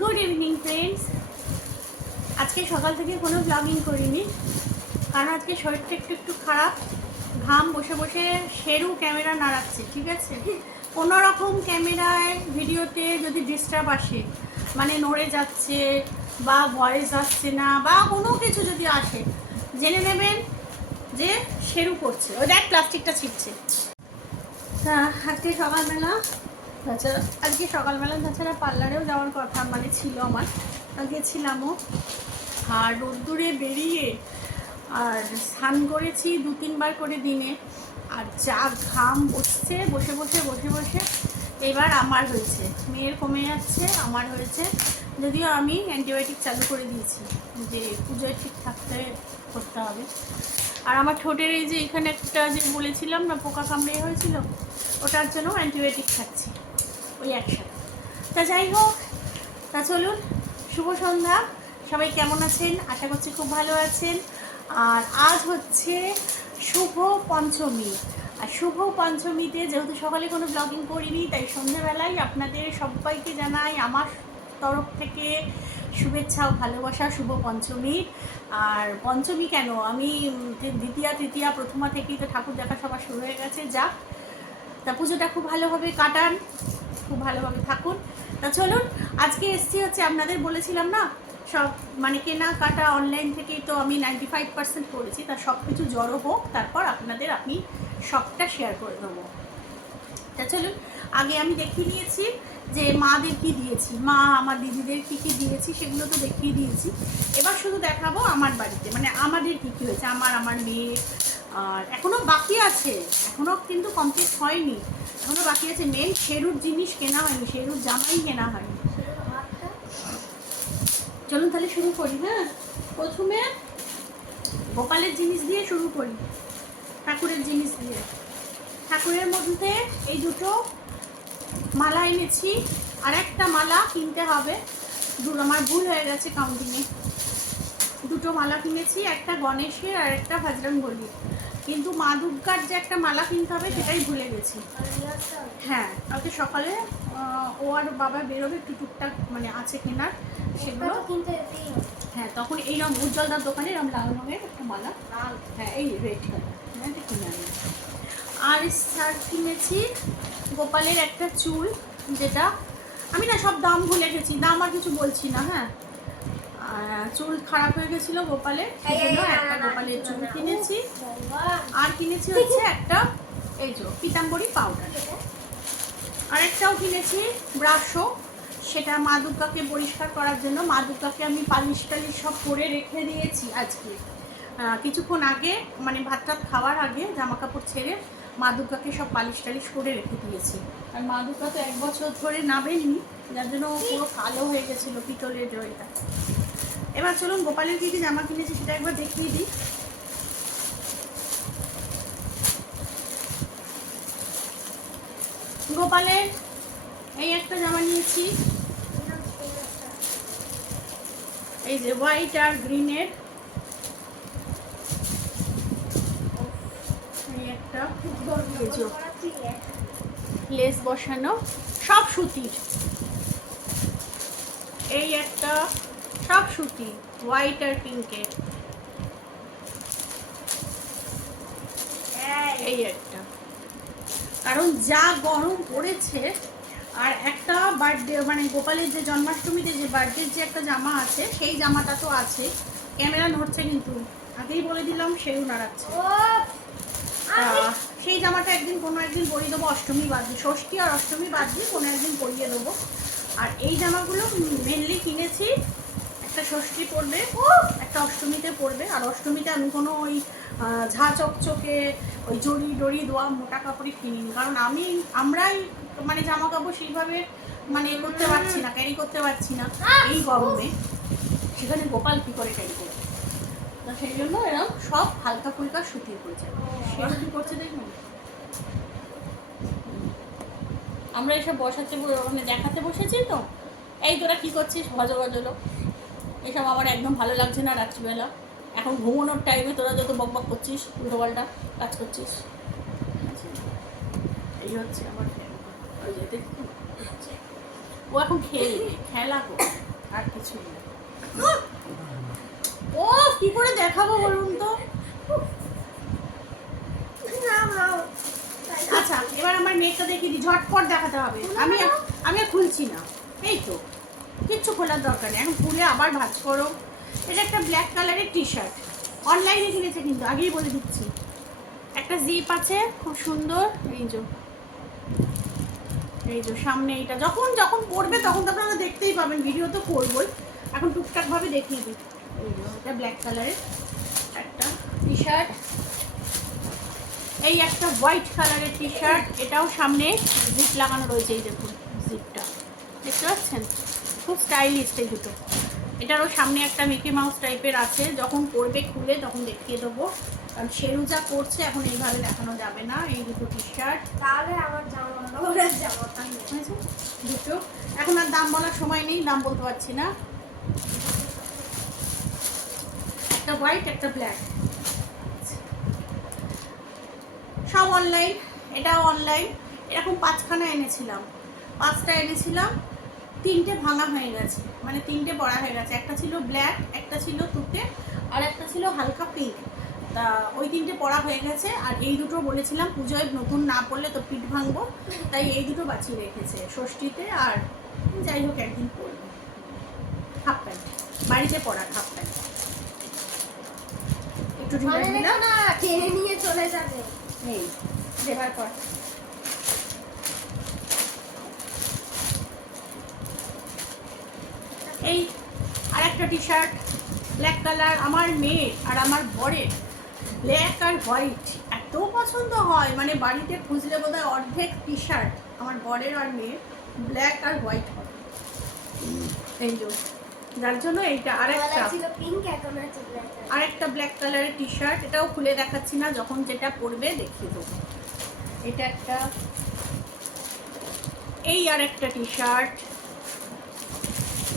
Good evening friends. আজকে সকাল থেকে কোনো ব্লগিং করিনি, কারণ আজকে শরীরটা একটু খারাপ। ঘাম বসে বসে সেরু ক্যামেরা নাড়াচ্ছে, ঠিক আছে। কোনো রকম ক্যামেরায় ভিডিওতে যদি ডিস্টার্ব আসে, মানে নড়ে যাচ্ছে বা ভয়েস আসছে না বা কোনো কিছু যদি আসে, জেনে নেবেন যে সেরু করছে। ওই দেখ প্লাস্টিকটা ছিটছে। তা আজকে সকালবেলা তাছাড়া পার্লারেও যাওয়ার কথা মানে ছিল আমার, গেছিলামও। আর রোদ্দুরে বেরিয়ে আর স্নান করেছি 2-3 বার করে দিনে। আর যা ঘাম বসছে বসে বসে এবার আমার হয়েছে, মেয়ের কমে যাচ্ছে, আমার হয়েছে। যদিও আমি অ্যান্টিবায়োটিক চালু করে দিয়েছি যে পুজোয় ঠিক থাকতে করতে হবে। আর আমার ঠোঁটের এই যে এখানে একটা যে বলেছিলাম না পোকা কামড়ে হয়েছিল, ওটার জন্য অ্যান্টিবায়োটিক খাচ্ছি ওই একসাথে। তা যাই হোক, তা চলুন, শুভ সন্ধ্যা। সবাই কেমন আছেন? আশা করছি খুব ভালো আছেন। আর আজ হচ্ছে শুভ পঞ্চমী। আর শুভ পঞ্চমীতে যেহেতু সকালে কোনো ব্লগিং করিনি, তাই সন্ধ্যাবেলায় আপনাদের সবাইকে জানাই আমার তরফ থেকে শুভেচ্ছা ও ভালোবাসা শুভ পঞ্চমীর। আর পঞ্চমী কেন, আমি দ্বিতীয়া তৃতীয়া প্রথমা থেকেই তো ঠাকুর দেখা সবার শুরু হয়ে গেছে। যাক, তা পুজোটা খুব ভালোভাবে কাটান, খুব ভালোভাবে থাকুন। তা চলুন, আজকে এসছি হচ্ছে আপনাদের বলেছিলাম না সব মানে কেনাকাটা অনলাইন থেকেই তো আমি 95% করেছি। তা সব কিছু জড়ো হোক, তারপর আপনাদের আমি সবটা শেয়ার করে দেবো। তা চলুন, আগে আমি দেখিয়ে দিয়েছি যে মাদের কী দিয়েছি, মা আমার দিদিদের কী কী দিয়েছি সেগুলো তো দেখিয়ে দিয়েছি। এবার শুধু দেখাবো আমার বাড়িতে মানে আমাদের কী কী হয়েছে, আমার মেয়ে। আর এখনও বাকি আছে, এখনও কিন্তু কমপ্লিট হয়নি, এখনও বাকি আছে। মেন সেরুর জিনিস কেনা হয়নি, সেরুর জামাই কেনা হয়নি। চলুন তাহলে শুরু করি। হ্যাঁ, প্রথমে গোপালের জিনিস দিয়ে শুরু করি, ঠাকুরের জিনিস দিয়ে। ঠাকুরের মধ্যে এই দুটো মালা এনেছি, আর একটা মালা কিনতে হবে, আমার ভুল হয়ে গেছে কাউন্টিংয়ে। দুটো মালা কিনেছি, একটা গণেশের আর একটা বজরংবলীর। কিন্তু মা দুর্গার যে একটা মালা কিনতে হবে সেটাই ভুলে গেছি। হ্যাঁ, কালকে সকালে ও আর বাবা বেরোবে, একটু টুকটাক মানে আছে কেনার, সেগুলো কিনতে। হ্যাঁ, তখন এইরকম উজ্জ্বলদার দোকানে এরকম লাল রঙের একটা মালা, হ্যাঁ এই রেড কালার, হ্যাঁ এটা কিনে আনলাম। আর শার্ট কিনেছি গোপালের একটা চুল, যেটা আমি না সব দাম ভুলে গেছি, দাম আর কিছু বলছি না। হ্যাঁ, চুল খারাপ হয়ে গেছিলো গোপালের, সেই জন্য একটা গোপালের চুল কিনেছি। আর কিনেছি হচ্ছে একটা এই যে পিতাম্বরী পাউডার। আরেকটাও কিনেছি ব্রাশও, সেটা মা দুর্গাকে পরিষ্কার করার জন্য। মা দুর্গাকে আমি পালিশ টালিশ সব করে রেখে দিয়েছি আজকে, কিছুক্ষণ আগে মানে ভাত টাত খাওয়ার আগে জামা কাপড় ছেড়ে মা দুর্গাকে সব পালিশ টালিশ করে রেখে দিয়েছি। আর মা দুর্গা তো 1 বছর ধরে নাবেনি, যার জন্য পুরো কালো হয়ে গেছিলো পিতলের জয়টা। এবার চলুন গোপালের কী কী জামা কিনেছি সেটা একবার দেখিয়ে দিই। গোপালের এই একটা জামা নিয়েছি, এই যে হোয়াইট আর গ্রিনের, এই একটা লেস বসানো সব সুতির, এই একটা সব সুতি হোয়াইট আর পিঙ্কের, এই একটা, কারণ যা গরম পড়েছে। আর একটা বার্থডে মানে গোপালের যে জন্মাষ্টমীতে যে বার্থডের যে একটা জামা আছে, সেই জামাটা তো আছে। ক্যামেরা নড়ছে কিন্তু আগেই বলে দিলাম, সেও নাড়াচ্ছে। সেই জামাটা কোনো একদিন পরিয়ে দেবো, অষ্টমী বাদ দিয়ে, ষষ্ঠী আর অষ্টমী বাদ দিয়ে কোনো একদিন পরিয়ে দেবো। আর এই জামাগুলো মেনলি কিনেছি, একটা ষষ্ঠী পরবে, একটা অষ্টমীতে পরবে। আর অষ্টমীতে আমি কোনো ওই ঝা চকচকে ওই জড়ি ডড়ি দেওয়া মোটা কাপড়ই কিনিনি, কারণ আমরাই মানে জামা কাপড় সেইভাবে মানে করতে পারছি না, ক্যারি করতে পারছি না এই গরমে, সেখানে গোপাল কী করে ক্যারি করবে। তো সেই জন্য এরকম সব হালকা ফুলকা সুতির করছে। সেটা কী করছে দেখুন, আমরা এসব বসাতে মানে দেখাতে বসেছি তো। এই তোরা কী করছিস ভজ ভজলো, এসব আমার একদম ভালো লাগছে না। রাত্রিবেলা এখন ঘুমানোর টাইমে তোরা যত বক বক করছিস, উল্টোপাল্টা কাজ করছিস। এই হচ্ছে আমার, ও এখন খেলা আর কিছুই না। ও কি করে দেখাবো বলুন তো। আচ্ছা এবার আমার মেয়েটা দেখিয়ে দিই, ঝটপট দেখাতে হবে। আমি আর খুলছি না, এই তো কিচ্ছু খোলার দরকার নেই, এখন খুলে আবার ভাঁজ করো। এটা একটা ব্ল্যাক কালারের টি শার্ট, অনলাইনে কিনেছে কিন্তু, আগেই বলে দিচ্ছি। একটা জিপ আছে খুব সুন্দর, এই যে সামনে এইটা যখন যখন পরবে তখন তো আপনারা দেখতেই পাবেন, ভিডিও তো করবই, এখন টুকটাকভাবে দেখিয়ে দিই। এই যে এটা ব্ল্যাক কালারের একটা টি শার্ট। এই একটা হোয়াইট কালারের টি শার্ট, এটাও সামনে জিপ লাগানো রয়েছে, এই দেখুন জিপটা দেখতে পাচ্ছেন, খুব স্টাইলিশ এই দুটো। এটারও সামনে একটা মিকি মাউস টাইপের আছে, যখন পরবে খুলে তখন দেখিয়ে দেবো, কারণ শেরুজা করছে এখন এইভাবে দেখানো যাবে না। এই দুটো টি শার্ট, তাহলে আমার জামা দুটো এখন আর দাম বলার সময় নেই, দাম বলতে পারছি না। একটা হোয়াইট একটা ব্ল্যাক, সব অনলাইন, এটাও অনলাইন। এরকম 5খানা এনেছিলাম, 5টা এনেছিলাম, 3টে ভাঙা হয়ে গেছে, মানে 3টে পড়া হয়ে গেছে। একটা ছিল ব্ল্যাক, একটা ছিল তুতে, আর একটা ছিল হালকা পিঙ্ক। তা ওই 3টে পড়া হয়ে গেছে। আর এই দুটো বলেছিলাম পুজোয় নতুন না পড়লে তো পিঠ ভাঙবো, তাই এই দুটো বাঁচিয়ে রেখেছে ষষ্ঠীতে, আর যাই হোক একদিন পরবো। হাফ প্যান্ট, বাড়িতে পরার হাফ প্যান্ট, একটু টেনে নিয়ে চলে যাবে। এই দেবার পর এই আর একটা টি শার্ট ব্ল্যাক কালার। আমার মেয়ে আর আমার বরের ব্ল্যাক আর হোয়াইট এত পছন্দ হয়, মানে বাড়িতে খুঁজলে বোধহয় অর্ধেক টি শার্ট আমার বরের আর মেয়ের ব্ল্যাক আর হোয়াইট হবে, এই জন্য, যার জন্য এইটা। আর একটা ব্ল্যাক কালারের টি শার্ট, এটাও খুলে দেখাচ্ছি না, যখন যেটা পরবে দেখিয়ে দেবো। এটা একটা, এই আর একটা টি শার্ট,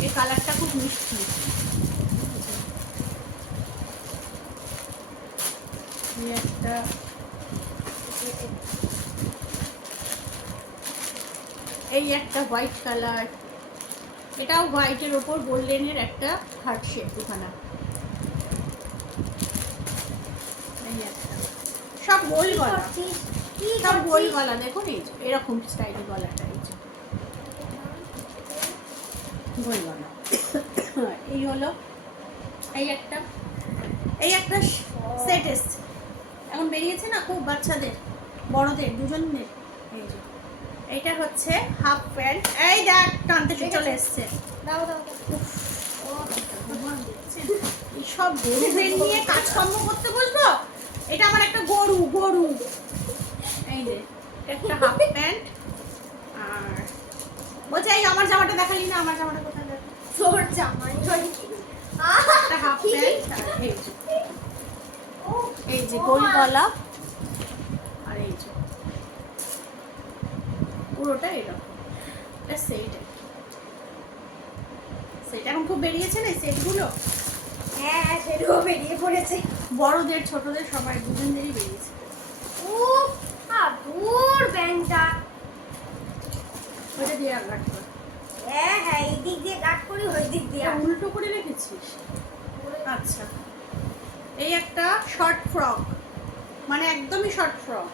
এই কালারটা খুব মিষ্টি, একটা এই একটা হোয়াইট কালার, এটাও হোয়াইটের ওপর গোল্ডেনের একটা হার্ট শেপ দুখানা, এই একটা, সব গোল গলা, সব গোল গলা, দেখুন এই যে এরকম স্টাইলের গলাটা, এই যে গোল গলা। এই হলো, এই একটা সেট এসছে, এখন বেরিয়েছে না খুব, বাচ্চাদের বড়দের দুজনের। এই যে এইটা হচ্ছে হাফ প্যান্ট, এই দেখ টানতে চলে এসছে। এইসব গরুদের নিয়ে কাজকর্ম করতে বসবো, এটা আমার একটা গরু। এই যে একটা হাফ প্যান্ট, আর বলছে এই আমার জামাটা দেখালি না, আমার জামাটা কোথায় দেখ, তোর জামাই একটা হাফ প্যান্ট, এই যে গোল গলা, আর এই যে পুরোটা এরকম, এটা সেট এখন খুব বেরিয়েছে না সেটগুলো। হ্যাঁ সেটাও বেরিয়ে পড়েছে, বড়দের ছোটদের সবাই দুজনেরই বেরিয়েছে। ও দূর ব্যাংকটা ওটা দিয়ে গাট কর, হ্যাঁ এই দিক দিয়ে গাট করি, ওই দিক দিয়ে উল্টো করে রেখেছিস। আচ্ছা এই একটা শর্ট ফ্রক, মানে একদমই শর্ট ফ্রক,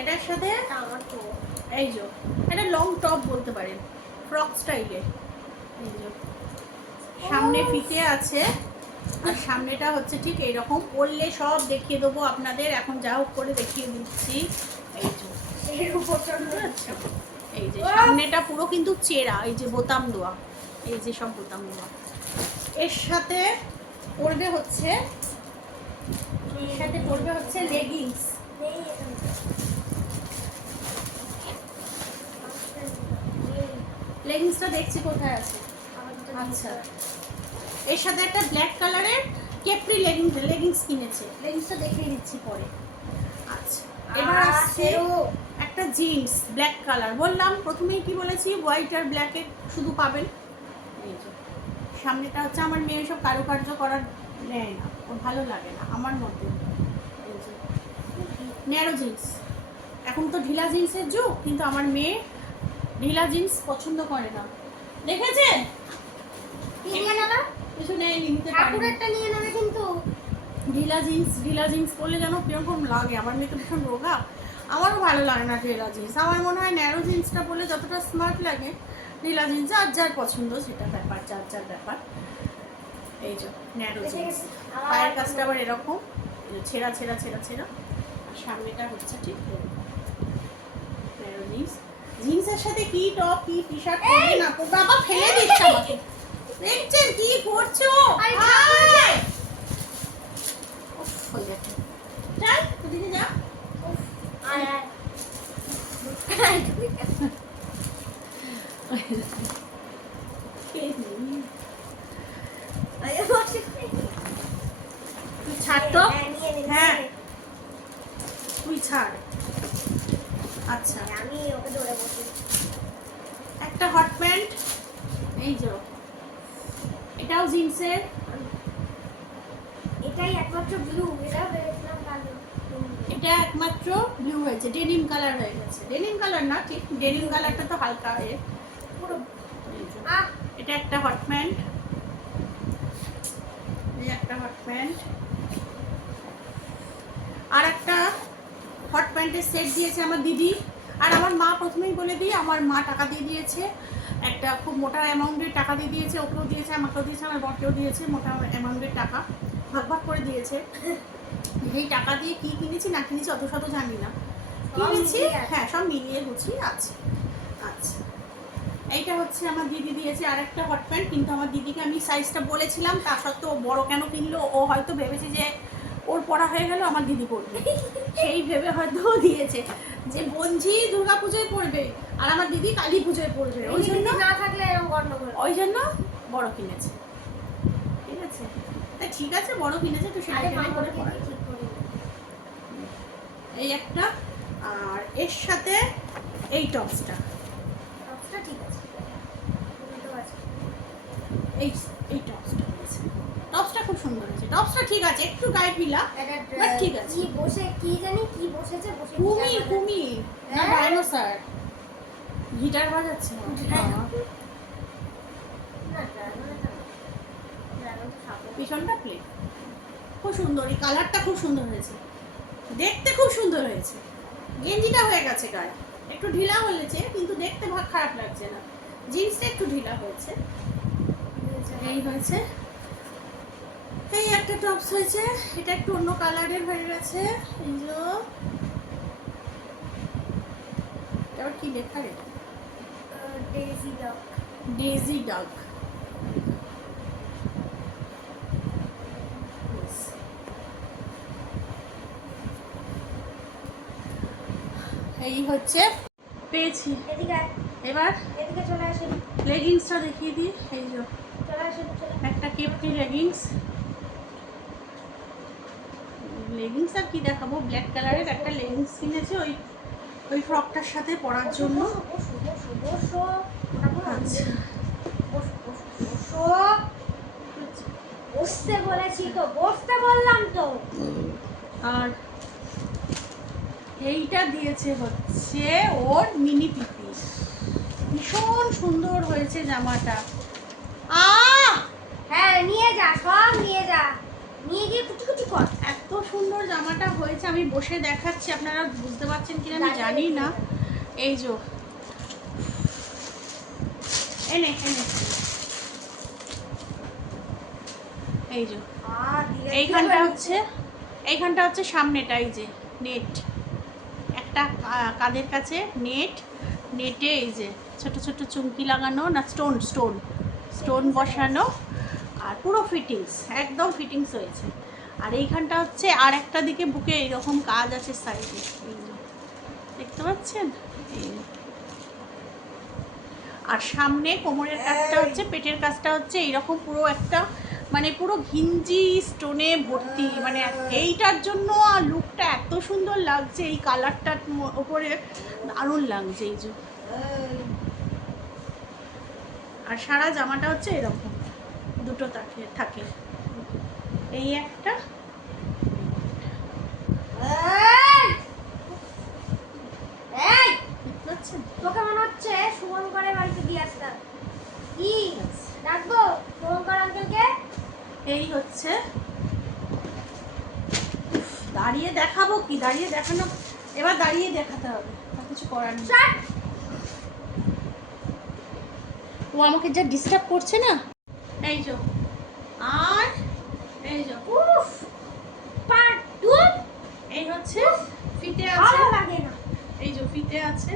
এটার সাথে আমার তো এই যে এটা লং টপ বলতে পারেন, ফ্রক স্টাইলে। এই যে সামনে ফিতে আছে, আর সামনেটা হচ্ছে ঠিক এইরকম, পরলে সব দেখিয়ে দেবো আপনাদের, এখন যা হোক করে দেখিয়ে দিচ্ছি। এই যে এই যে সামনেটা পুরো কিন্তু চেরা, এই যে বোতাম দেওয়া, এই যে সব বোতাম দেওয়া। এর সাথে পরবে হচ্ছে লেগিংস, লেগিংসটা দেখছি কোথায় আছে। আচ্ছা এর সাথে একটা ব্ল্যাক কালারের কেপরি লেগিংস কিনেছে, লেগিংসটা দেখিয়ে দিচ্ছি পরে। আচ্ছা এবার আসছে একটা জিন্স ব্ল্যাক কালার, বললাম প্রথমেই কি বলেছি, হোয়াইট আর ব্ল্যাকে শুধু পাবেন। এই যে সামনেটা হচ্ছে, আমার মেয়ে সব কারুকার্য করার নেয় না, ওর ভালো লাগে না আমার মতে। এই যে ন্যারো জিন্স, এখন তো ঢিলা জিন্সের যুগ, কিন্তু আমার মেয়ে ঢিলা জিন্স পছন্দ করে না, দেখেছেন নিতে পারি না। ঠাকুরেরটা নিয়ে নেবে কিন্তু। ঢিলা জিন্স পরলে যেন কিরকম লাগে, আমার মেয়ে তো ভীষণ রোগা, আমারও ভালো লাগে না ঢিলা জিন্স। আমার মনে হয় ন্যারো জিন্সটা পরলে যতটা স্মার্ট লাগে, ঢিলা জিন্স যার যার পছন্দ, সেটা ব্যাপার, যার যার ব্যাপার। এই যে ন্যারো জিন্স, পায়ের কাজটা আবার এরকম এই যে ছেঁড়া ছেঁড়া ছেঁড়া ছেঁড়া, আর সামনেটা হচ্ছে ঠিক ন্যারো জিন্স। জিন্সের সাথে কি টপ কি টি শার্ট পরবে না পরবে, বাবা ফেলে দিচ্ছে আমাকে। দেখছেন কি করছো? আরে আয়! উফ, হয়ে গেছে। চল ওদিকে যা। আয় আয়। আরে বসে। তুই ছাড় তো। হ্যাঁ, নিয়ে নে, হ্যাঁ। নিয়ে নে। তুই ছাড়। আচ্ছা, আমি ওকে ধরে বসি। একটা হট প্যান্ট, এই যে এটাও জিন্সের। এটাই একমাত্র ব্লু, এটা ভেবেছিলাম কালো। এটা একমাত্র ব্লু হয়েছে, ডেনিম কালার হয়ে গেছে। ডেনিম কালার না ঠিক, ডেনিম কালারটা তো হালকা হয়ে পুরো এই যে। আহ এটা একটা হট প্যান্ট, এই একটা হট প্যান্ট, আর একটা হট প্যান্টের সেট দিয়েছে আমার দিদি। আর আমার মা, প্রথমেই বলে দিই, আমার মা টাকা দিয়ে দিয়েছে, একটা খুব মোটা অ্যামাউন্টের টাকা দিয়ে দিয়েছে, ওকেও দিয়েছে, আমাকেও দিয়েছে, আমার বরকেও দিয়েছে, মোটা অ্যামাউন্টের টাকা ভাগ ভাগ করে দিয়েছে। এই টাকা দিয়ে কি কিনেছি না কিনেছি অত শত জানি না, কিনেছি হ্যাঁ সব মিলিয়ে গুছিয়ে আছে। আচ্ছা, এইটা হচ্ছে আমার দিদি দিয়েছে আর একটা হট প্যান্ট, কিন্তু আমার দিদিকে আমি সাইজটা বলেছিলাম, তা সত্ত্বেও ও বড় কেন কিনলো, ও হয়তো ভেবেছে যে ওর পড়া হয়ে গেল আমার দিদি পড়বে, সেই ভেবে হয়তো ও দিয়েছে যে বঞ্জি দুর্গা পুজোয় পড়বে আর আমার দিদি কালী পুজোয় পড়বে, ওই জন্য না থাকলে এরকম গন্ডগোল। ওই জন্য বড় কিনেছে। ঠিক আছে, তা ঠিক আছে, বড় কিনেছে তো সেটা আরে করে মামাকে পড়া। দিয়ে ঠিক করে দিই। এই একটা, আর এর সাথে এই টপসটা, টপসটা ঠিক আছে। বুঝতে পারছি। এই এই টপসটা হয়েছে, টপসটা খুব সুন্দর হয়েছে, টপসটা ঠিক আছে, একটু গায়ে পিলা এটা বাট ঠিক আছে। কি বসে কি জানি কি বসেছে বসে কুমি কুমি না হ্যাঁ। ডাইনোসর, গিটার বাজাচ্ছে না। হ্যাঁ। বাবা, না ড্রাগন তো সাপোর্ট। পিছনটা প্লেন, খুব সুন্দর, এই কালারটা খুব সুন্দর হয়েছে, দেখতে খুব সুন্দর হয়েছে। গেঞ্জিটা হয়ে গেছে গায়ে, একটু ঢিলা হয়েছে কিন্তু দেখতে ভাগ খারাপ লাগছে না, জিন্সটা একটু ঢিলা হয়েছে। এই হয়েছে, এই একটা টপস হয়েছে, এটা একটু অন্য কালারের হয়ে গেছে। এই যে এবার কি লেখা রে, ডেজি ডগ। ডেজি ডাক। এই হচ্ছে পেয়েছি। এদিকে আয়, এবার এদিকে চলে আসেন, লেগিংসটা দেখিয়ে দিই। এই যে চলে আসেন, চলে একটা কেপটি লেগিংস, লেগিংস আর কি দেখাবো, ব্ল্যাক কালারের একটা লেগিংস কিনেছি ওই ওই ফ্রকটার সাথে পরার জন্য। বসো বসো বসো ওটা বলো, আচ্ছা, বসো বসো বসো। বসতে বলেছি তো, বসতে বললাম তো। আর এইটা দিয়েছে হচ্ছে ওর মিনি পিপি, ভীষণ সুন্দর হয়েছে জামাটা। হ্যাঁ নিয়ে যা, সব নিয়ে যা, নিয়ে গিয়ে কুচি কুচি কর। এত সুন্দর জামাটা হয়েছে, আমি বসে দেখাচ্ছি, আপনারা বুঝতে পারছেন কিনা আমি জানি না। এই যে এনে এনে, এই যে এইখানটা হচ্ছে সামনেটা, এই যে নেট, একটা কাঁধের কাছে নেট, নেটে এই যে ছোট ছোট চুমকি লাগানো, না স্টোন স্টোন স্টোন বসানো, আর পুরো ফিটিংস, একদম ফিটিংস হয়েছে। আর এইখানটা হচ্ছে আর একটা দিকে বুকে এইরকম কাজ আছে সাইডে, এই যে দেখতে পাচ্ছেন। এই যে। আর সামনে কোমরের কাজটা হচ্ছে, পেটের কাজটা হচ্ছে এইরকম পুরো একটা, মানে পুরো ঘিঞ্জি স্টোনে ভর্তি, মানে এইটার জন্য লুকটা এত সুন্দর লাগছে, এই কালারটার ওপরে দারুণ লাগছে। এই যে, আর সারা জামাটা হচ্ছে এরকম দুটো থাকে থাকে, এই একটা, দেখতে পাচ্ছেন? তোকে মনে হচ্ছে শুভঙ্করের বাড়িতে দিয়ে আসতাম। কি ডাকবো শুভঙ্কর আঙ্কেলকে? এই হচ্ছে, দাঁড়িয়ে দেখাবো কি, দাঁড়িয়ে দেখানো, এবার দাঁড়িয়ে দেখাতে হবে, আর কিছু করার নেই। ও আমাকে যা ডিস্টার্ব করছে না। এই যে, আর এই যে উফ পাটুপ এই হচ্ছে ফিতে আছে, ভালো লাগে না। এই যে ফিতে আছে,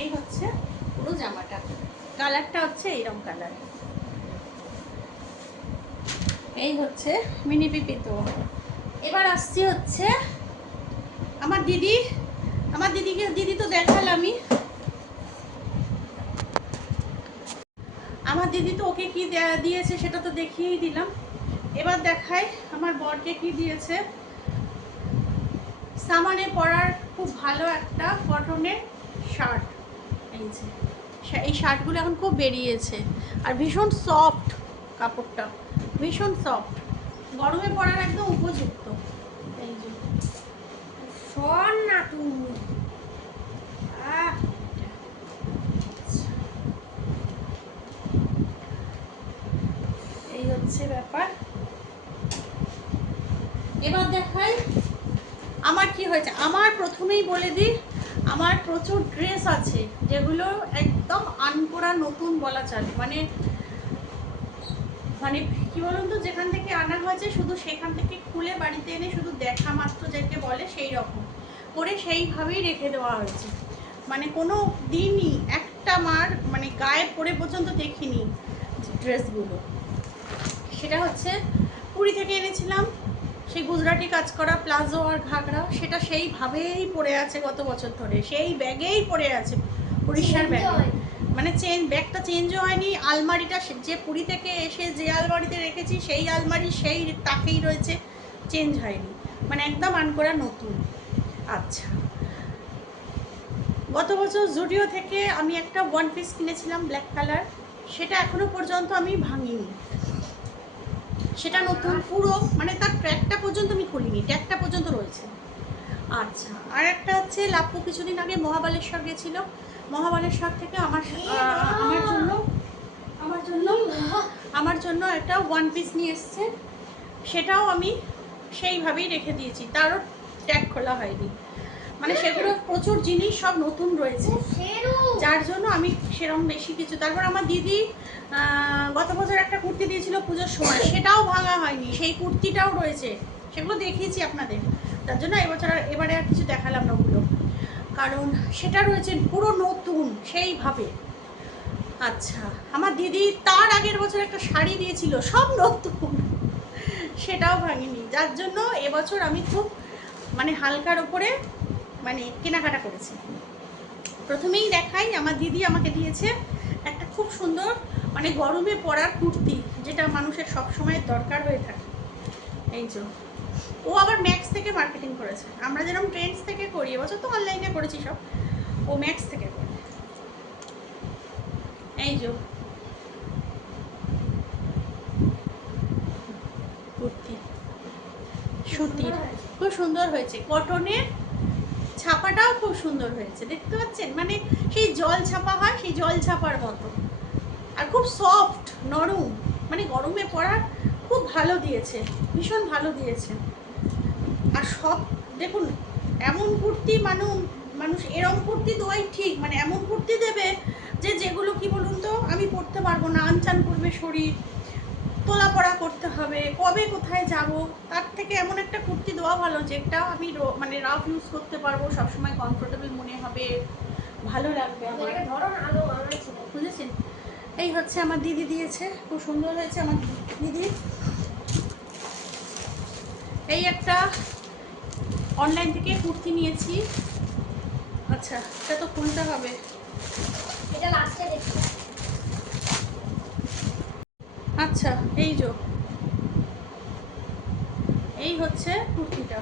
এই হচ্ছে পুরো জামাটা, কালারটা হচ্ছে এইরকম কালার। এই হচ্ছে মিনি পিপিতো। এবার আসছি হচ্ছে আমার দিদি, দিদি তো দেখালামই, আমার দিদি তো ওকে কি দিয়েছে সেটা তো দেখিয়েই দিলাম। এবার দেখাই আমার বরকে কি দিয়েছে। সামারে পরার খুব ভালো একটা কটনের শার্ট, এই যে এই শার্টগুলো এখন খুব বেরিয়েছে, আর ভীষণ সফট কাপড়টা, ভীষণ সফট, গরমে পরার একদম উপযুক্ত। এই যে শোন না তুমি। এই হচ্ছে ব্যাপার। এবার দেখাই আমার কি হয়েছে। আমার প্রথমেই বলে দিই, আমার প্রচুর ড্রেস আছে যেগুলো একদম আনকোরা নতুন বলা চলে, মানে মানে কি বলুন তো, যেখান থেকে আনা হয়েছে শুধু সেখান থেকে খুলে বাড়িতে এনে শুধু দেখা মাত্র যাকে বলে সেই রকম করে সেইভাবেই রেখে দেওয়া হয়েছে। মানে কোনো দিনই একটা মার মানে গায়ে পরে পর্যন্ত দেখিনি ড্রেসগুলো। সেটা হচ্ছে পুরী থেকে এনেছিলাম, সেই গুজরাটি কাজ করা প্লাজো আর ঘাগরা, সেটা সেইভাবেই পড়ে আছে গত বছর ধরে, সেই ব্যাগেই পড়ে আছে, উড়িষ্যার ব্যাগে, মানে ব্যাগটা চেঞ্জও হয়নি। আলমারিটা যে পুরী থেকে এসে যে আলমারিতে রেখেছি সেই আলমারি সেই তাকেই রয়েছে, চেঞ্জ হয়নি, মানে একদম আনকরা নতুন। আচ্ছা, গত বছর জুডিও থেকে আমি একটা ওয়ান পিস কিনেছিলাম ব্ল্যাক কালার, সেটা এখনো পর্যন্ত আমি ভাঙিনি, সেটা নতুন পুরো, মানে তার ট্র্যাকটা পর্যন্ত আমি খুলিনি, ট্র্যাকটা পর্যন্ত রয়েছে। আচ্ছা, আর একটা হচ্ছে লাপ্পু কিছুদিন আগে মহাবালেশ্বর গেছিল, মহাবালেশ্বর থেকে আমার জন্য একটা ওয়ান পিস নিয়ে এসছে, সেটাও আমি সেইভাবেই রেখে দিয়েছি, তারও ট্যাগ খোলা হয়নি, মানে সেগুলো প্রচুর জিনিস সব নতুন রয়েছে, যার জন্য আমি সেরকম বেশি কিছু। তারপর আমার দিদি গত বছর একটা কুর্তি দিয়েছিল পুজোর সময়, সেটাও ভাঙা হয়নি, সেই কুর্তিটাও রয়েছে, সেগুলো দেখিয়েছি আপনাদের, তার জন্য এবারে আর কিছু দেখালাম না ওগুলো, কারণ সেটা রয়েছে পুরো নতুন সেইভাবে। আচ্ছা, আমার দিদি তার আগের বছর একটা শাড়ি দিয়েছিল, সব নতুন, সেটাও ভাঙিনি, যার জন্য এবছর আমি খুব মানে হালকার ওপরে মানে কেনাকাটা করেছি। প্রথমেই দেখাই, আমার দিদি আমাকে দিয়েছে একটা খুব সুন্দর মানে গরমে পরার কুর্তি, যেটা মানুষের সবসময় দরকার হয়ে থাকে। এই যে ও আবার ম্যাক্স থেকে মার্কেটিং করেছে, আমরা যেরকম ট্রেন্ডস থেকে করি, এবছর তো অনলাইনে করেছি সব, ও ম্যাক্স থেকে করে। এই যে কুর্তি সুতির, খুব সুন্দর হয়েছে, কটনের, ছাপাটাও খুব সুন্দর হয়েছে, দেখতে পাচ্ছেন, মানে সেই জল ছাপা হয় সেই জল ছাপার মতো, আর খুব সফট নরম, মানে গরমে পরার খুব ভালো দিয়েছে, ভীষণ ভালো দিয়েছে। আর সব দেখুন, এমন কুর্তি মানুষ এরম কুর্তি দেওয়াই ঠিক, মানে এমন কুর্তি দেবে যেগুলো কি বলুন তো আমি পরতে পারবো না, আনচান করবে শরীর, তোলা পড়া করতে হবে, কবে কোথায় যাব, তার থেকে এমন একটা কুর্তি দেওয়া ভালো যেটা আমি মানে রাফ ইউজ করতে পারবো, সবসময় কমফোর্টেবল মনে হবে, ভালো লাগবে আমার, বুঝেছেন। এই হচ্ছে আমার দিদি দিয়েছে, খুব সুন্দর হয়েছে আমার দিদি। এই একটা অনলাইন থেকে কুর্তি নিয়েছি, আচ্ছা এটা তো খুলতে হবে, এটা লাস্টে দেখছি। আচ্ছা এই যে এই হচ্ছে কুর্তিটা,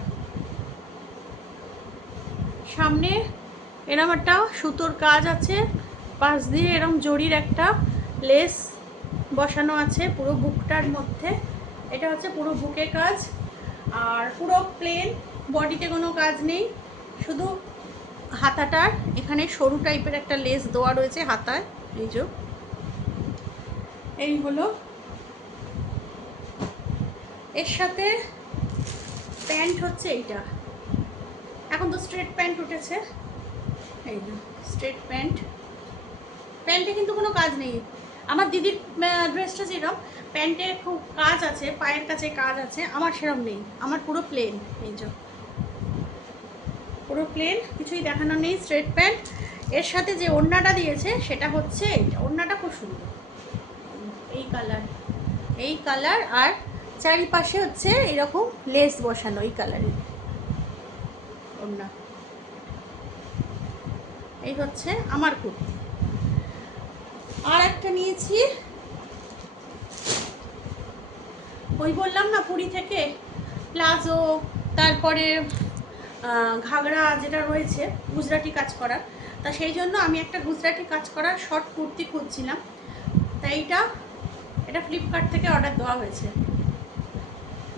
সামনে এরম একটা সুতোর কাজ আছে, পাশ দিয়ে এরম জরির একটা লেস বসানো আছে পুরো বুকটার মধ্যে, এটা হচ্ছে পুরো বুকে কাজ, আর পুরো প্লেন, বডিতে কোনো কাজ নেই, শুধু হাতাটার এখানে সরু টাইপের একটা লেস দেওয়া রয়েছে হাতায়, এই যে এই হলো, এর সাথে প্যান্ট হচ্ছে এইটা, এখন তো স্ট্রেট প্যান্ট উঠেছে, এই যে স্ট্রেট প্যান্ট। প্যান্টে কিন্তু কোনো কাজ নেই, আমার দিদির ড্রেসটা যেরকম প্যান্টে খুব কাজ আছে, পায়ের কাছে কাজ আছে, আমার সেরকম নেই, আমার পুরো প্লেন, এই যে পুরো প্লেন, কিছুই দেখানো নেই, স্ট্রেট প্যান্ট। এর সাথে যে ওড়নাটা দিয়েছে সেটা হচ্ছে এইটা, ওড়নাটা খুব সুন্দর, এই কালার, এই কালার, আর চারিপাশে হচ্ছে এরকম লেস বসানো, এই কালারের ওড়না। এই হচ্ছে আমার কুর্তি। আর একটা নিয়েছি, ওই বললাম না পুরী থেকে প্লাজো, তারপরে ঘাগরা যেটা রয়েছে গুজরাটি কাজ করা, তা সেই জন্য আমি একটা গুজরাটি কাজ করার শর্ট কুর্তি খুঁজছিলাম, তাই এটা ফ্লিপকার্ট থেকে অর্ডার দেওয়া হয়েছে,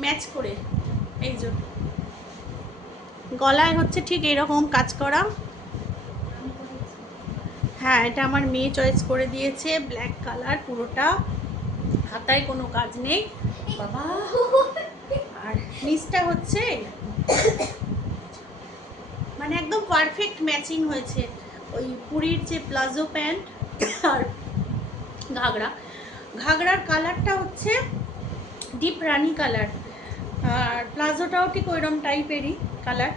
ম্যাচ করে। এই যে গলায় হচ্ছে ঠিক এরকম কাজ করা, হ্যাঁ এটা আমার মেয়ে চয়েস করে দিয়েছে, ব্ল্যাক কালার পুরোটা, হাতায় কোনো কাজ নেই বাবা। আর নিচটা হচ্ছে মানে একদম পারফেক্ট ম্যাচিং হয়েছে ওই পুরীর যে প্লাজো প্যান্ট আর ঘাগরা। ঘাগরার কালারটা হচ্ছে ডিপ রানি কালার, আর প্লাজোটাও ঠিক ওইরকম টাইপেরই কালার,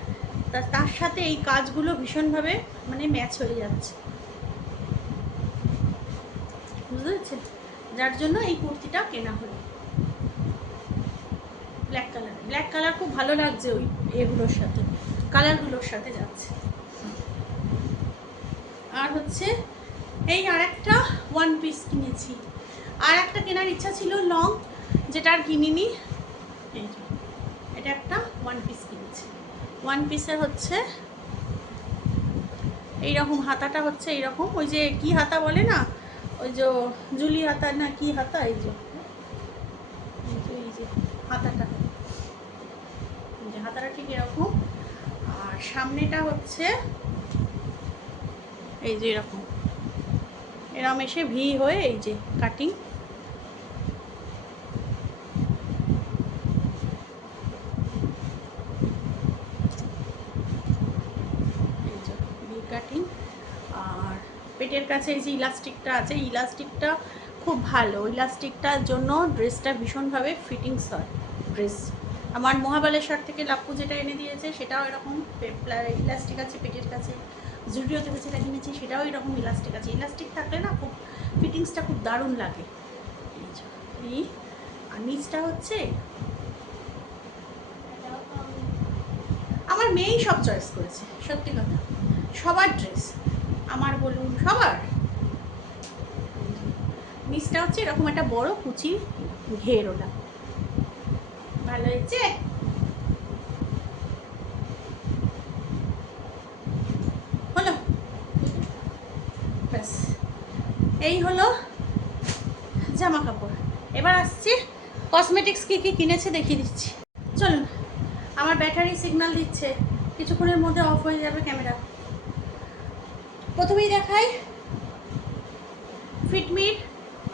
তার সাথে এই কাজগুলো ভীষণভাবে মানে ম্যাচ হয়ে যাচ্ছে, বুঝতে পারছেন, যার জন্য এই কুর্তিটা কেনা হলো। ব্ল্যাক কালার, ব্ল্যাক কালার খুব ভালো লাগছে ওই এগুলোর সাথে, কালারগুলোর সাথে যাচ্ছে। আর হচ্ছে এই আর একটা ওয়ান পিস কিনেছি, আর একটা কেনার ইচ্ছা ছিল লং, যেটা আর কিনিনি। এই যে এটা একটা ওয়ান পিস কিনেছি, ওয়ান পিসের হচ্ছে এইরকম হাতাটা হচ্ছে এইরকম, ওই যে কি হাতা বলে না, ওই যে জুলি হাতা না কি হাতা, এই যে হাতাটা, হাতাটা ঠিক এরকম, আর সামনেটা হচ্ছে এই যে এরকম এরকম এসে ভি হয়ে এই যে কাটিং, এই যে ভি কাটিং। আর পেটের কাছে এই যে ইলাস্টিকটা আছে, ইলাস্টিকটা খুব ভালো, ইলাস্টিকটার জন্য ড্রেসটা ভীষণভাবে ফিটিংস হয়। ড্রেস আমার মহাবালেশ্বর থেকে লাপ্পু যেটা এনে দিয়েছে সেটাও এরকম ইলাস্টিক আছে পেটের কাছে, জুডিও থেকে যেটা কিনেছি সেটাও এরকম ইলাস্টিক আছে, ইলাস্টিক থাকলে না খুব ফিটিংসটা খুব দারুণ লাগে। এই আর নিচটা হচ্ছে আমার মেয়েই সব চয়েস করেছে, সত্যি কথা, সবার ড্রেস আমার বলুন সবার। নিচটা হচ্ছে এরকম একটা বড় কুচি ঘের, ওটা ভালো হয়েছে। হলো ব্যাস, এই হলো জামা কাপড়। এবার আসছি কসমেটিক্স কী কী কিনেছে দেখিয়ে দিচ্ছি, চলুন। আমার ব্যাটারি সিগন্যাল দিচ্ছে, কিছুক্ষণের মধ্যে অফ হয়ে যাবে ক্যামেরা। প্রথমেই দেখাই ফিটমির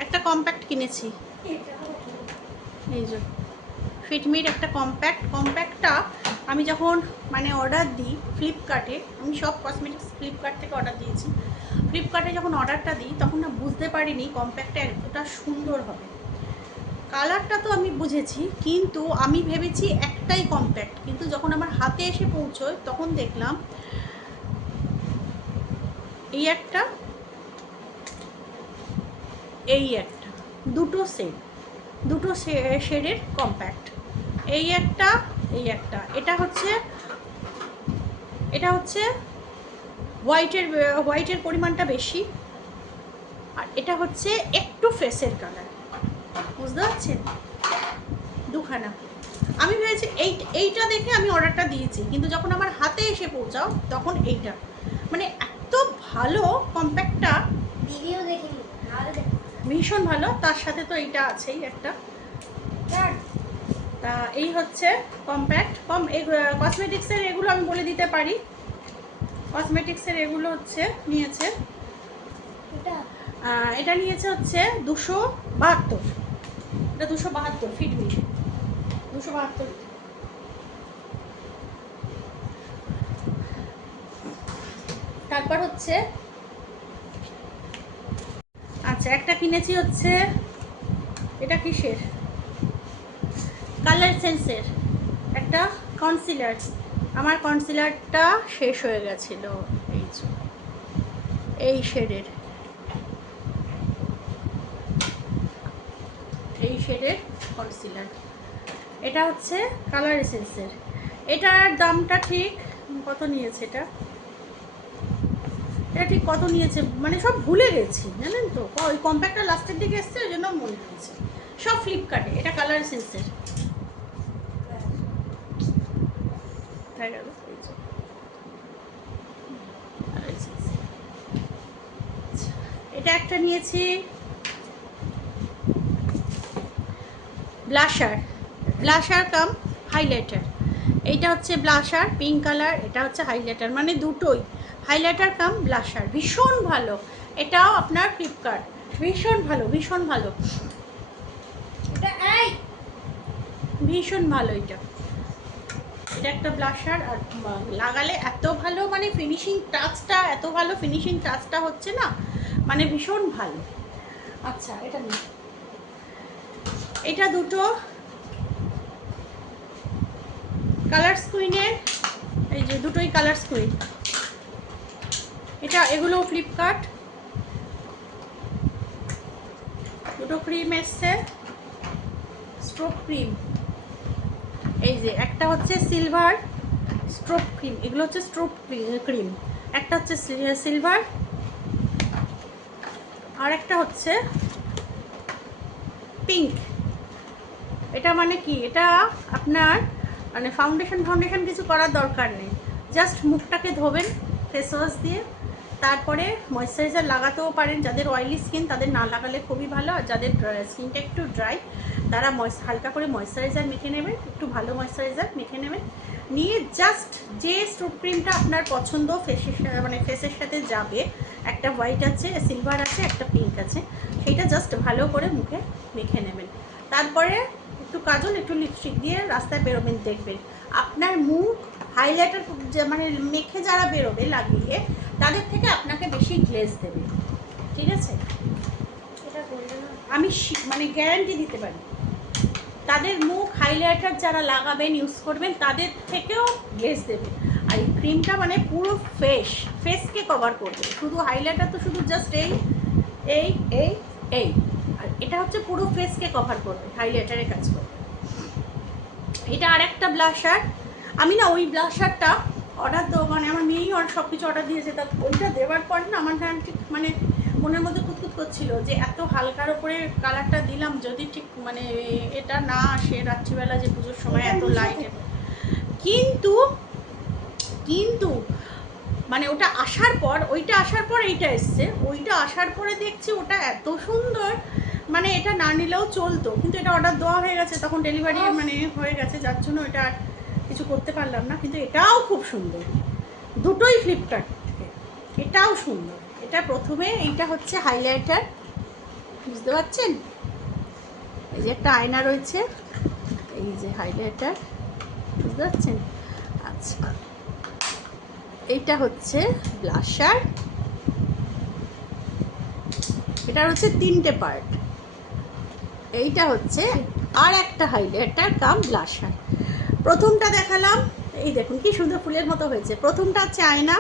একটা কম্প্যাক্ট কিনেছি, এই যে ফিটমির একটা কম্প্যাক্টটা আমি যখন মানে অর্ডার দিই ফ্লিপকার্টে, আমি সব কসমেটিক্স ফ্লিপকার্ট থেকে অর্ডার দিয়েছি, ফ্লিপকার্টে যখন অর্ডারটা দিই তখন না বুঝতে পারিনি কম্প্যাক্টটা এতটা সুন্দর হবে। কালারটা তো আমি বুঝেছি, কিন্তু আমি ভেবেছি একটাই কম্প্যাক্ট, কিন্তু যখন আমার হাতে এসে পৌঁছয় তখন দেখলাম এই একটা, এই একটা, দুটো সেট, দুটো শেডের কম্প্যাক্ট, এই একটা, এই একটা। এটা হচ্ছে হোয়াইটের পরিমাণটা বেশি, আর এটা হচ্ছে একটু ফেসের কালার, বুঝতে পারছেন, দুখানা। আমি ভেবেছি এইটা দেখে আমি অর্ডারটা দিয়েছি, কিন্তু যখন আমার হাতে এসে পৌঁছাও তখন এইটা, মানে এত ভালো কম্প্যাক্টটা, দিদিও দেখিনি, ভীষণ ভালো। তার সাথে তো এইটা আছেই একটা, তা এই হচ্ছে কম্প্যাক্ট কসমেটিক্সের এগুলো আমি বলে দিতে পারি, কসমেটিক্সের এগুলো হচ্ছে নিয়েছে এটা নিয়েছে হচ্ছে 272, এটা 272 ফিটমি, 272। তারপর হচ্ছে আচ্ছা একটা কিনেছি হচ্ছে, এটা কিসের, কালার সেন্সের একটা কনসিলার। আমার কনসিলারটা শেষ হয়ে গেছিলো, এই শেডের, এই শেডের কনসিলার। এটা হচ্ছে কালার এসেন্সের। এটার দামটা ঠিক কত নিয়েছে, এটা ঠিক কত নিয়েছে মানে সব ভুলে গেছি জানেন তো, ওই কম্প্যাক্টটা লাস্টের দিকে এসছে ওই জন্য মনে হয়েছে। সব ফ্লিপকার্টে। এটা কালার এসেন্সের এটা একটা নিয়েছি ব্লাশার কাম হাইলাইটার। এইটা হচ্ছে ব্লাশার পিঙ্ক কালার, এটা হচ্ছে হাইলাইটার, মানে দুটোই হাইলাইটার কাম ব্লাশার, ভীষণ ভালো। এটাও আপনার ফ্লিপকার্ট, ভীষণ ভালো ভীষণ ভালো, ভীষণ ভালো। এটা একটা ব্লাশার, আর লাগালে এত ভালো, মানে ফিনিশিং টাচটা এত ভালো, ফিনিশিং টাচটা হচ্ছে না মানে ভীষণ ভালো। আচ্ছা এটা নিই, এটা দুটো কালার স্কুইনের, এই যে দুটোই কালার স্কুইন। এটা এগুলো ফ্লিপকার্ট, দুটো ক্রিম এসছে, স্ট্রোক ক্রিম। এই যে একটা হচ্ছে সিলভার স্ট্রোক ক্রিম, এগুলো হচ্ছে স্ট্রোক ক্রিম। একটা হচ্ছে সিলভার, আর একটা হচ্ছে পিঙ্ক। এটা মানে কি, এটা আপনার মানে ফাউন্ডেশন কিছু করার দরকার নেই, জাস্ট মুখটাকে ধোবেন ফেস ওয়াশ দিয়ে, তারপরে ময়েশ্চারাইজার লাগাতেও পারেন। যাদের অয়েলি স্কিন তাদের না লাগালে খুবই ভালো, আর যাদের স্কিনটা একটু ড্রাই তারা হালকা করে ময়েশ্চারাইজার মেখে নেবেন, একটু ভালো ময়েশ্চারাইজার মেখে নেবেন, নিয়ে জাস্ট যে স্ট্রোক ক্রিমটা আপনার পছন্দ ফেসের মানে ফেসের সাথে যাবে, একটা হোয়াইট আছে, সিলভার আছে, একটা পিঙ্ক আছে, সেইটা জাস্ট ভালো করে মুখে মেখে নেবেন। তারপরে একটু কাজল একটু লিপস্টিক দিয়ে রাস্তায় বেরোবেন, দেখবেন আপনার মুখ হাইলাইটার মানে মেখে যারা বেরোবে লাগিয়ে তাদের থেকে আপনাকে বেশি গ্লেজ দেবে, ঠিক আছে? আমি মানে গ্যারান্টি দিতে পারি, তাদের মুখ হাইলাইটার যারা লাগাবেন ইউজ করবেন তাদের থেকেও গ্লেজ দেবে। আর এই ক্রিমটা মানে পুরো ফেসকে কভার করবে, শুধু হাইলাইটার তো শুধু জাস্ট এই এই এই এই, আর এটা হচ্ছে পুরো ফেসকে কভার করবে, হাইলাইটারের কাজ করবে। এটা আর একটা ব্লাশার, আমি না ওই ব্লাশারটা অর্ডার দেবো, মানে আমার মেয়েই সব কিছু অর্ডার দিয়েছে, তা ওইটা দেওয়ার পর না আমার ঠিক মানে মনের মধ্যে কুতকুত করছিল যে এত হালকার ওপরে কালারটা দিলাম, যদি ঠিক মানে এটা না আসে রাত্রিবেলা যে পুজোর সময় এত লাইট, কিন্তু কিন্তু মানে ওটা আসার পর, ওইটা আসার পর এইটা এসছে, ওইটা আসার পরে দেখছি ওটা এত সুন্দর, মানে এটা না নিলেও চলতো, কিন্তু এটা অর্ডার দেওয়া হয়ে গেছে, তখন ডেলিভারি মানে হয়ে গেছে, যার জন্য এটা আর কিছু করতে পারলাম না। কিন্তু এটাও খুব সুন্দর, দুটোই ফ্লিপকার্ট থেকে, এটাও সুন্দর। এটা প্রথমে এইটা হচ্ছে হাইলাইটার, বুঝতে পারছেন, এই যে একটা আয়না রয়েছে, এই যে হাইলাইটার, বুঝতে পারছেন? আচ্ছা এইটা হচ্ছে ব্লাশার, এটার হচ্ছে 3টে পার্ট, এইটা হচ্ছে আর একটা হাইলাইটার কাম ব্লাশার। প্রথমটা দেখালাম, এই দেখুন কি সুন্দর ফুলের মতো হয়েছে, প্রথমটা হচ্ছে আয়না,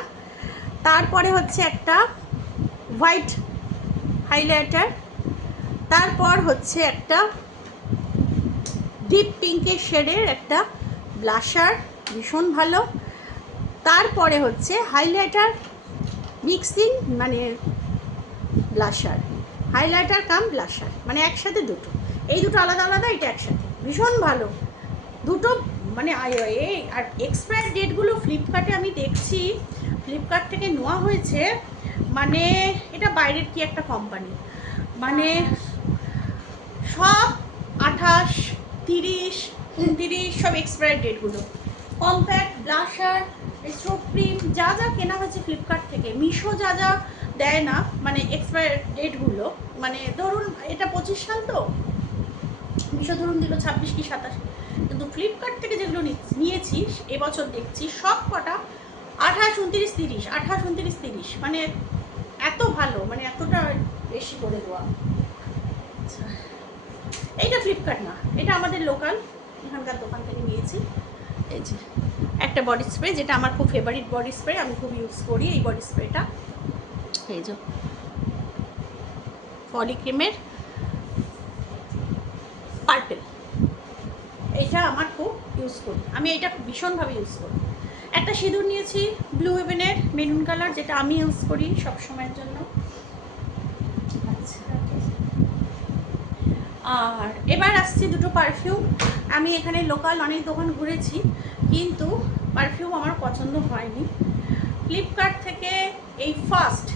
তারপরে হচ্ছে একটা হোয়াইট হাইলাইটার, তারপর হচ্ছে একটা ডিপ পিঙ্কের শেডের একটা ব্লাশার, ভীষণ ভালো, তারপরে হচ্ছে হাইলাইটার মিক্সিং মানে ব্লাশার, হাইলাইটার কাম ব্লাশার, মানে একসাথে দুটো, এই দুটো আলাদা আলাদা, এটা একসাথে, ভীষণ ভালো দুটো। মানে এই আর এক্সপায়ার ডেটগুলো ফ্লিপকার্টে আমি দেখছি, ফ্লিপকার্ট থেকে নেওয়া হয়েছে, মানে এটা বাইরের কি একটা কোম্পানি, মানে সব 28, 30, 29 সব এক্সপায়ার ডেটগুলো। কম্প্যাক্ট ব্লাশার স্ট্রোক ক্রিম যা যা কেনা হয়েছে ফ্লিপকার্ট থেকে, মিশো যা যা দেয় না, মানে এক্সপায়ার ডেটগুলো, মানে ধরুন এটা 25 সাল তো, মিশো ধরুন দিল 26 কি 27, কিন্তু ফ্লিপকার্ট থেকে যেগুলো নিয়েছি এবছর দেখছি সব কটা 28, 29, 30, 28, 29, 30, মানে এত ভালো, মানে এতটা বেশি করে দেওয়া। আচ্ছা, এইটা ফ্লিপকার্ট না, এটা আমাদের লোকাল এখানকার দোকান থেকে নিয়েছি। এই যে একটা বডি স্প্রে, যেটা আমার খুব ফেভারিট বডি স্প্রে, আমি খুব ইউজ করি এই বডি স্প্রেটা। এই যে পলিক্রিমের পার্পেল, এইটা আমার খুব ইউজ করি, আমি এটা ভীষণভাবে ইউজ করি। একটা সিঁদুর নিয়েছি ব্লু হেভেনের মেরুন কালার, যেটা আমি ইউজ করি সব সময়ের জন্য। আচ্ছা, আর এবার আসছি দুটো পারফিউম। আমি এখানে লোকাল অনেক দোকান ঘুরেছি, কিন্তু পারফিউম আমার পছন্দ হয়নি। ফ্লিপকার্ট থেকে এই ফার্স্ট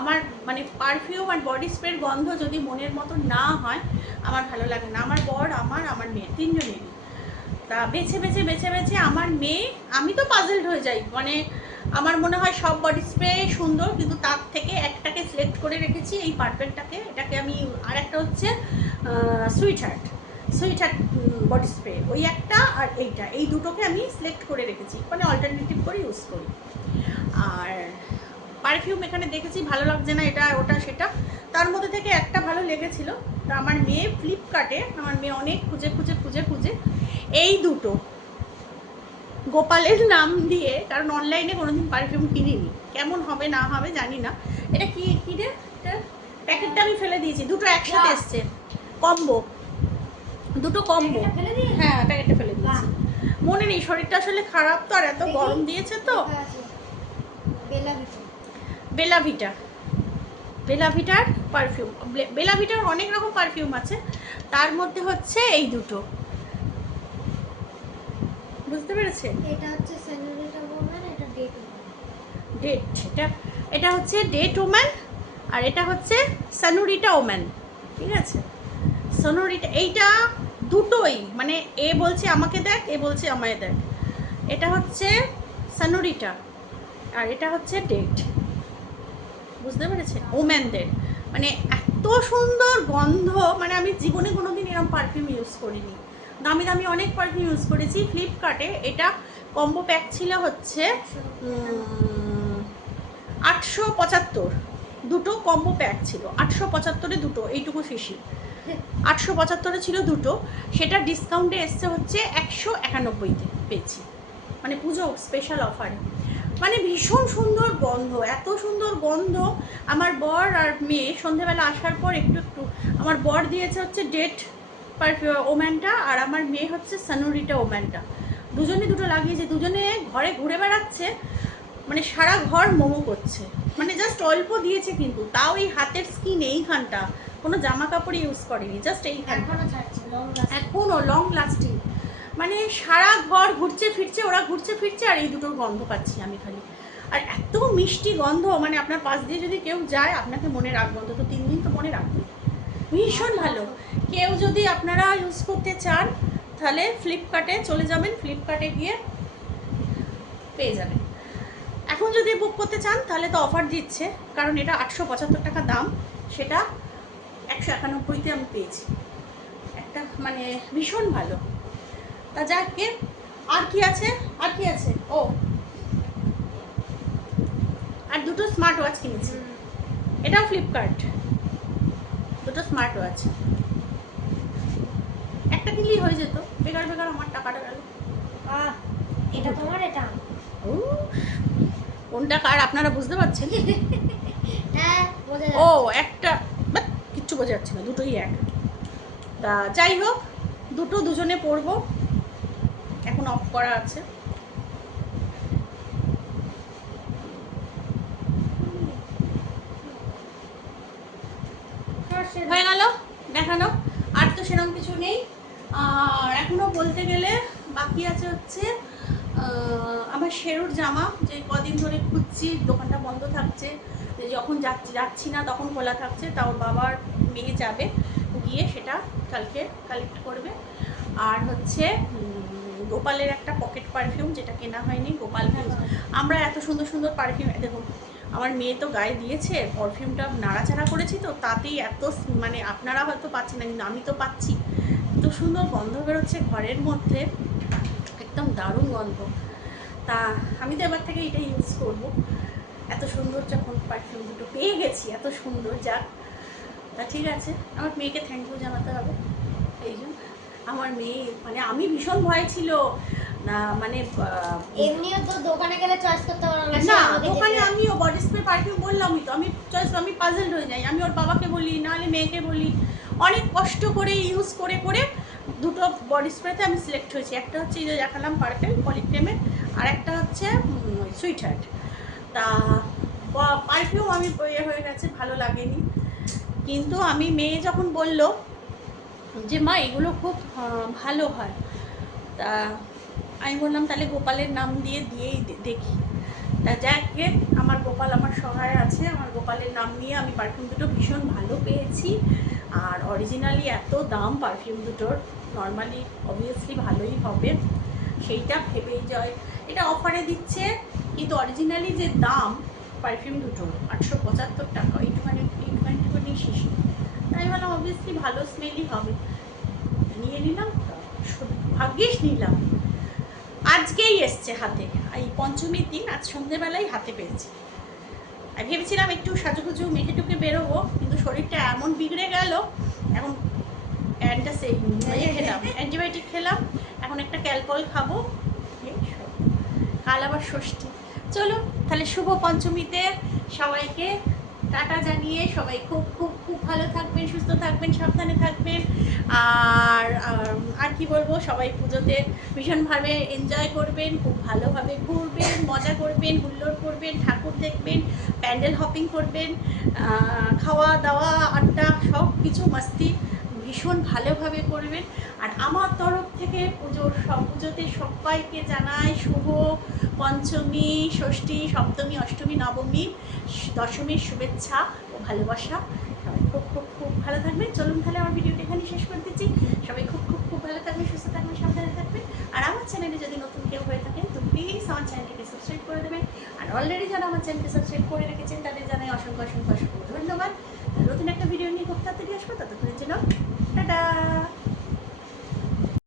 আমার, মানে পারফিউম আর বডি স্প্রের গন্ধ যদি মনের মতো না হয় আমার ভালো লাগে না। আমার বর, আমার মেয়ে, তিনজনেরই। তা বেছে বেছে বেছে বেছে আমার মেয়ে, আমি তো পাজলড হয়ে যাই, মানে আমার মনে হয় সব বডি স্প্রে সুন্দর, কিন্তু তার থেকে একটাকে সিলেক্ট করে রেখেছি, এই পার্পেলটাকে। এটাকে আমি, আর একটা হচ্ছে সুইট হার্ট বডি স্প্রে, ওই একটা আর এইটা, এই দুটোকে আমি সিলেক্ট করে রেখেছি, মানে অল্টারনেটিভ করে ইউজ করি। আর পারফিউম এখানে দেখেছি ভালো লাগছে না, এটা ওটা সেটা, তার মধ্যে থেকে একটা ভালো লেগেছিল। তো আমার মেয়ে ফ্লিপকার্টে, আমার মেয়ে অনেক খুঁজে খুঁজে খুঁজে খুঁজে এই দুটো গোপালের নাম দিয়ে, কারণ অনলাইনে কোনোদিন পারফিউম কিনিনি, কেমন হবে না হবে জানি না। এটা কি কি রে, প্যাকেটটা আমি ফেলে দিয়েছি, দুটো একসাথে এসছে, কম্বো, দুটো কম্বো। হ্যাঁ, প্যাকেটটা ফেলে দিয়েছি, মনে নেই, শরীরটা আসলে খারাপ তো, আর এত গরম দিয়েছে তো। বেলাভিটার পারফিউম, বেলাভিটার অনেক রকম পারফিউম আছে, তার মধ্যে হচ্ছে এই দুটো, বুঝতে পেরেছেন? এটা হচ্ছে সেনোরিটা ওম্যান, এটা ডেট ডেট, এটা হচ্ছে ডেট ওম্যান, আর এটা হচ্ছে সনোরিটা ওম্যান, ঠিক আছে? সনোরিটা, এইটা দুটোই, মানে এ বলছে আমাকে দেখ, এ বলছে আমায় দেখ। এটা হচ্ছে সনোরিটা, আর এটা হচ্ছে ডেট, বুঝতে পেরেছেন? ওম্যানদের, মানে এত সুন্দর গন্ধ, মানে আমি জীবনে কোনোদিন এরকম পারফিউম ইউজ করিনি। দামি দামি অনেক পারফিউম ইউজ করেছি ফ্লিপকার্টে। এটা কম্বো প্যাক ছিল হচ্ছে 875, দুটো কম্বো প্যাক ছিল 875-এ দুটো, এইটুকু শিশি 875-এ ছিল দুটো, সেটা ডিসকাউন্টে এসছে হচ্ছে 191-তে পেয়েছি, মানে পুজো স্পেশাল অফারে। মানে ভীষণ সুন্দর গন্ধ, এত সুন্দর গন্ধ। আমার বর আর মেয়ে সন্ধেবেলা আসার পর একটু একটু, আমার বর দিয়েছে হচ্ছে ডেট পারফিউম ওম্যানটা, আর আমার মেয়ে হচ্ছে সনোরিটা ওম্যানটা, দুজনে দুটো লাগিয়েছে, দুজনে ঘরে ঘুরে বেড়াচ্ছে, মানে সারা ঘর মোমো করছে, মানে জাস্ট অল্প দিয়েছে, কিন্তু তাও এই হাতের স্কিন এইখানটা, কোনো জামা কাপড় ইউজ করেনি, জাস্ট এইখানটা এখনও লং লাস্টিং, মানে সারা ঘর ঘুরছে ফিরছে, ওরা ঘুরছে ফিরছে, আর এই দুটোর গন্ধ পাচ্ছি আমি খালি। আর এত মিষ্টি গন্ধ, মানে আপনার পাশ দিয়ে যদি কেউ যায় আপনাকে মনে রাখবে, অন্তত 3 দিন তো মনে রাখবে, ভীষণ ভালো। কেউ যদি আপনারা ইউজ করতে চান তাহলে ফ্লিপকার্টে চলে যাবেন, ফ্লিপকার্টে গিয়ে পেয়ে যাবেন। এখন যদি বুক করতে চান তাহলে তো অফার দিচ্ছে, কারণ এটা 875 টাকা দাম, সেটা 191-তে আমি পেয়েছি একটা, মানে ভীষণ ভালো। তা যাকে, আর কি আছে, আর কি আছে, ও আর দুটো স্মার্ট ওয়াচ কিনেছি, এটাও ফ্লিপকার্ট, দুটো স্মার্ট ওয়াচ, একটা কিনলেই হয়ে যেত, বেকার বেকার আমার টাকাটা গেল। এটা তোমার, এটা কোনটা কার আপনারা বুঝতে পারছেন? হ্যাঁ বোঝা ও যাচ্ছে। একটা, কিচ্ছু বোঝা যাচ্ছে না, দুটোই এক। তা যাই হোক, দুটো দুজনে পরবো, এখন অফ করা আছে। হয়ে গেল দেখানো, আর তো সেরকম কিছু নেই। আর এখনও বলতে গেলে বাকি আছে হচ্ছে আমার শেরুর জামা, যে কদিন ধরে খুঁজছি, দোকানটা বন্ধ থাকছে, যখন যাচ্ছি না তখন খোলা থাকছে, তাও বাবার মেয়ে যাবে, গিয়ে সেটা কালকে কালেক্ট করবে। আর হচ্ছে গোপালের একটা পকেট পারফিউম, যেটা কেনা হয়নি, গোপাল, আমরা এত সুন্দর সুন্দর পারফিউম, দেখুন আমার মেয়ে তো গায়ে দিয়েছে, পারফিউমটা নাড়াচাড়া করেছি তো তাতেই এত মানে আপনারা হয়তো পাচ্ছেন না কিন্তু আমি তো পাচ্ছি, এত সুন্দর গন্ধ বেরোচ্ছে ঘরের মধ্যে, একদম দারুণ গন্ধ। তা আমি তো এবার থেকে এটা ইউজ করবো, এত সুন্দর যখন পারফিউম দুটো পেয়ে গেছি, এত সুন্দর যাক। তা ঠিক আছে, আমার মেয়েকে থ্যাংক ইউ জানাতে হবে। এই জন্য আমার মেয়ে মানে আমি ভীষণ ভয় ছিল না মানে এমনিও তো দোকানে গেলে চয়েস করতে পারো না, না দোকানে আমিও বডি স্প্রে পারফিউম বললামই তো, আমি চয়েস আমি পাজলড হয়ে যাই, আমি ওর বাবাকে বলি নাহলে মেয়েকে বলি, অনেক কষ্ট করে ইউজ করে করে দুটো বডি স্প্রেতে আমি সিলেক্ট হয়েছি। একটা হচ্ছে এই যে দেখালাম পার্পেল পলিক্রেমের, আর একটা হচ্ছে সুইট হার্ট। তা পারফিউম আমি ইয়ে হয়ে গেছে, ভালো লাগেনি। কিন্তু আমি মেয়ে যখন বলল যে মা এগুলো খুব ভালো হয়, তা আমি বললাম তাহলে গোপালের নাম দিয়েই দেখি। তা যাকে আমার গোপাল আমার সহায় আছে, আমার গোপালের নাম নিয়ে আমি পারফিউম দুটো ভীষণ ভালো পেয়েছি। আর অরিজিনালি এত দাম পারফিউম দুটোর, নর্মালি অবভিয়াসলি ভালোই হবে সেইটা ভেবেই যায়। এটা অফারে দিচ্ছে কিন্তু অরিজিনালি যে দাম পারফিউম দুটোর 875 টাকা, একটুখানি শেষ। তাই বললাম অবভিয়াসলি ভালো স্মেলই হবে, নিয়ে নিলাম। ভাগ্যিস নিলাম, আজকেই এসছে হাতে, এই পঞ্চমীর দিন আজ সন্ধ্যেবেলায় হাতে পেয়েছি। আর ভেবেছিলাম একটু সাজুগুজু মেখে টুকে বেরোবো, কিন্তু শরীরটা এমন বিগড়ে গেল, এখন খেলাম অ্যান্টিবায়োটিক খেলাম, এখন একটা ক্যালপল খাবো, কাল আবার ষষ্ঠী। চলো তাহলে শুভ পঞ্চমীতে সবাইকে টাটা জানিয়ে সবাই খুব খুব খুব ভালো থাকবেন, সুস্থ থাকবেন, সাবধানে থাকবেন। আর কি বলবো, সবাই পুজোতে ভীষণভাবে এনজয় করবেন, খুব ভালোভাবে ঘুরবেন, মজা করবেন, হুল্লোড় করবেন, ঠাকুর দেখবেন, প্যান্ডেল হপিং করবেন, খাওয়া দাওয়া আড্ডা সব কিছু মাস্তি ভীষণ ভালোভাবে করবেন। আর আমার তরফ থেকে পুজোতে সবাইকে জানাই শুভ পঞ্চমী, ষষ্ঠী, সপ্তমী, অষ্টমী, নবমী, দশমীর শুভেচ্ছা ও ভালোবাসা। সবাই খুব খুব খুব ভালো থাকবেন। চলুন তাহলে আমার ভিডিওটা এখানে শেষ করে দিচ্ছি। সবাই খুব খুব খুব ভালো থাকবেন, সুস্থ থাকবেন, সাবধানে থাকবেন। আর আমার চ্যানেলে যদি নতুন কেউ হয়ে থাকেন তো প্লিজ আমার চ্যানেলটিকে সাবস্ক্রাইব করে দেবেন। আর অলরেডি যারা আমার চ্যানেলকে সাবস্ক্রাইব করে রেখেছেন তাদের জানাই অসংখ্য অসংখ্য অসংখ্য ধন্যবাদ। নতুন একটা ভিডিও নিয়ে খুব তাড়াতাড়ি আসবো, ততক্ষণের জন্য টাটা।